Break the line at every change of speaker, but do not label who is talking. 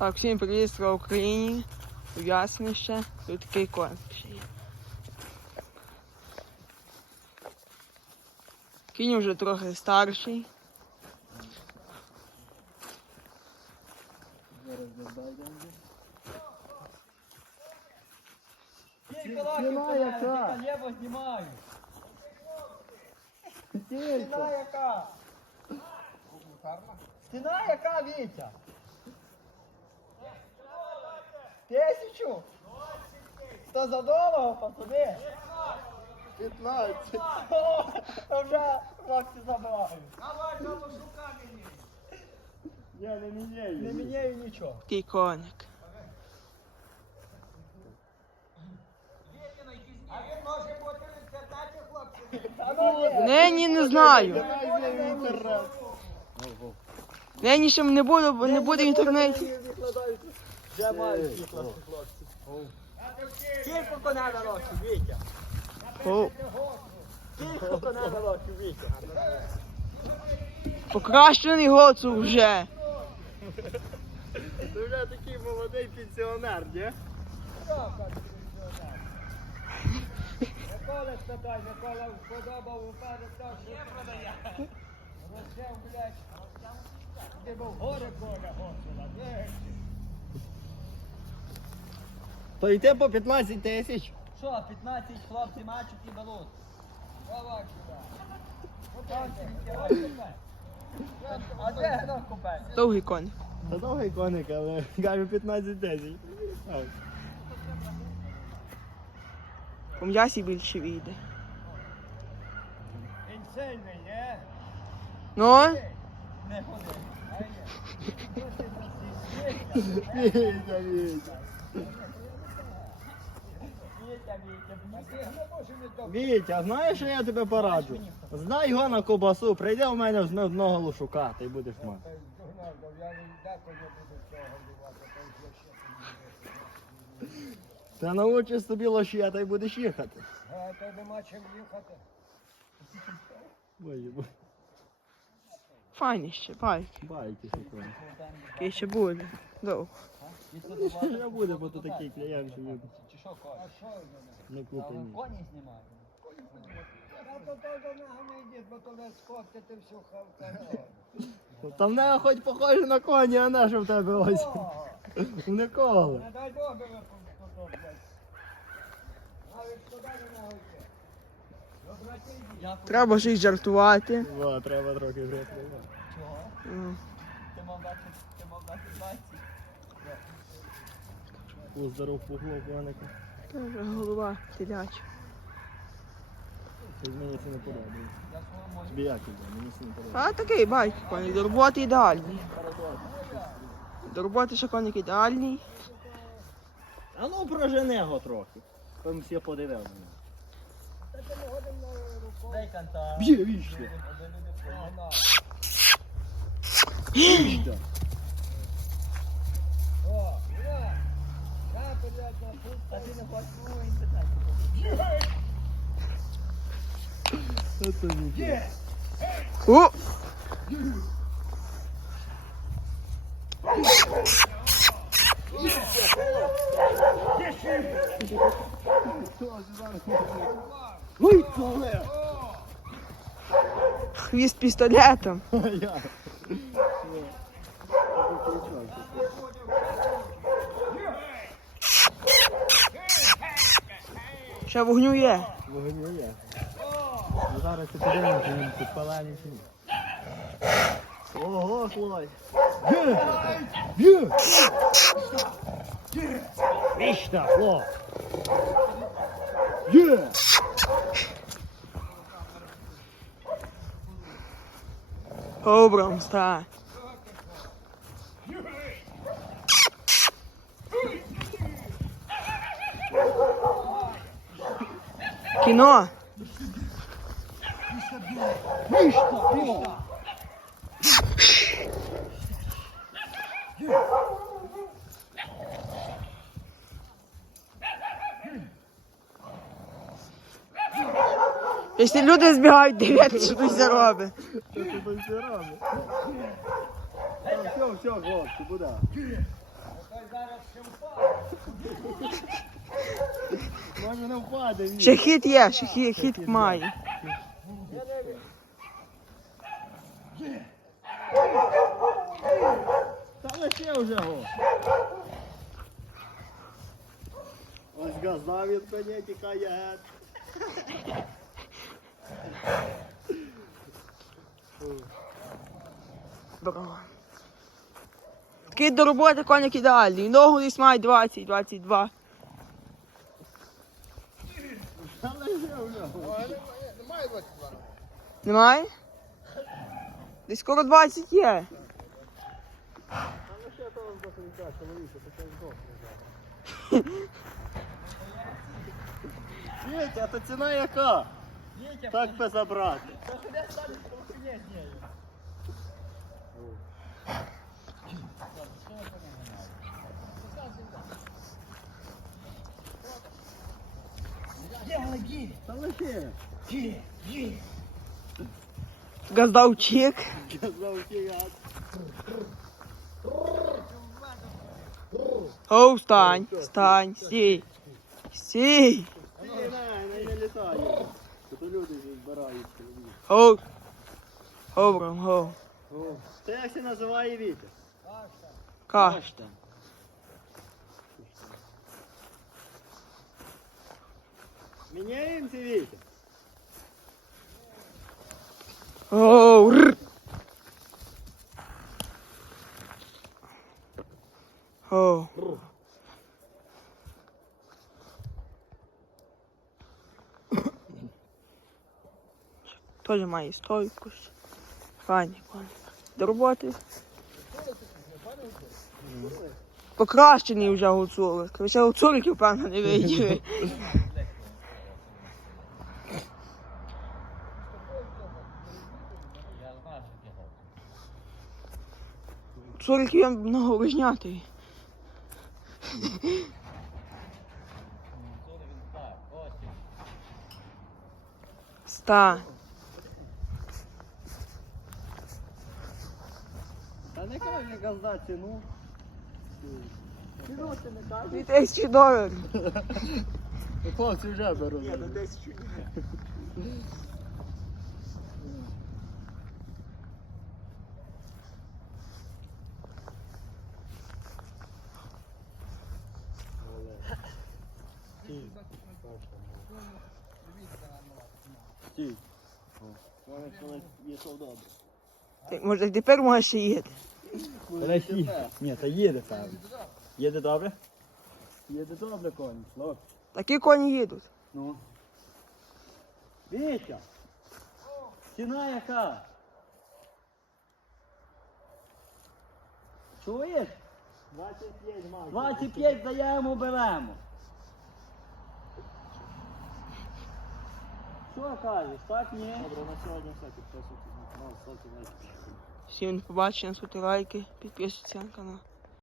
Так, всім привіт, слава Україні. Яснище. Тут такий ще є. Кінь вже трохи старший.
Стіна яка? Небо знімаю. Стіна яка? Стіна яка, Вітя? Тисячу? То задовго, пацани? 15. Вже хлопці забирають.
Я не міняю.
Не міняю нічого.
Такий коник.
Та ну ні.
Нині не знаю.
Давай.
Нині ще не буде, бо не буде в інтернеті.
Вже мають ці хлопці, хлопці. Скільки коня на Вітя?
О,
Скільки коня на років, Вітя?
покращений гоцу вже.
Ти вже такий молодий пенсіонер, ні?
Микола спитай, Микола вподобав уперед так, що... Не продає. Розчев, блядь. Ти був горе коля, господа.
То йти по 15 тисяч.
Що, 15 хлопці мачуть і беруть? Давай сюди. А де гнов купець?
Довгий коник.
Та довгий коник, але кажу 15 тисяч.
По м'ясі більше вийде.
Він сильний, не?
Ну,
Не ходи.
Вітя, Вітя. Вітя, знаєш, що я тебе пораджу? Знай його на кобасу, прийде в мене візьми одного лошука, ти будеш мати. Та научиш собі лошія, та й будеш їхати.
А то нема чим їхати.
Файні ще, байки.
байки шукаю.
Який ще буде. Довго.
Ще буде, бо тут такий клієнт,
Чи що, коні? А що
не купені.
Коні знімають. А то то до нього не йдіть, бо то не скоптите всю хавкару.
Та в мене хоч похоже на коні, а не що в тебе ось. У Николи.
Не дай Бог би ви. Навіть туди не йти.
Треба ж їх жартувати.
О, треба трохи грати.
Чого? Ти мав дати, ти мав дати 20.
Поздоров пугло коника.
Та вже голова теляча.
Щось Мені це не
можу.
Тобі як іде? Мені це не подобається.
А такий байк коник. До роботи ідеальний. До роботи ще коник ідеальний.
А ну прожени його трохи. Там всі
канта.
Б'є, вічно. Вічно.
О, я. Я, блядь, на путь. А ти не хочеш мого інтернету?
О!
Ой, коли!
Хвіст пістолетом. Ще вогню є.
Вогонь є. Ну, Зараз ти подивимося, він підпалений чи ні. Ого, хлой. Є! Є! Вічно, хло! Є!
Обрам, ста. Кіно. Якщо люди збігають дивитися, що тут робить.
Що ти все робиш? Все, все, хлопці?
Той зараз ще впав.
Може не впаде він.
Ще хід є, ще хід, хід має.
Та лише вже го. Ось газда від коня тікає геть.
Браво. Такий до роботи коник ідеальний. Ногу десь має 20, 22.
Та лише вже го.
Немає? Десь скоро 20 є.
Вітя, а то ціна яка? Так би забрати.
та ходи але гірі.
Та. Казав тігат.
Оу, встань, встань, стій. Стій.
Ні, не, не. Тут люди збирають.
Оу. Оу, брам.
О, Це як це називає Вітя?
Ка.
Кашта. Міняємо це Вітя?
Оу. Оу. Тоже має ще. Файний коник. До роботи. Покращений вже гуцулик. Ви ще гуцуликів, певно, не виділи. Гуцуликів я много вижнятий. Ста.
Та не каже газда ціну. Ціну ти не кажеш?
Дві тисячі доларів.
Хлопці вже беруть. Ні, Стій. Може, коли їхав добре.
Так, Може, тепер може ще їти.
Ні, та їде там. Їде добре? Їде добре коні, хлопці.
Такі коні їдуть.
Ну. Вітя! Ціна яка? Чуєш? 25 має. 25 даємо, беремо. Що кажеш, так ні? Добре, на сьогодні все підписуйтесь на канал, ставте лайки.
Всім побачення, ставте лайки, підписуйтесь на канал.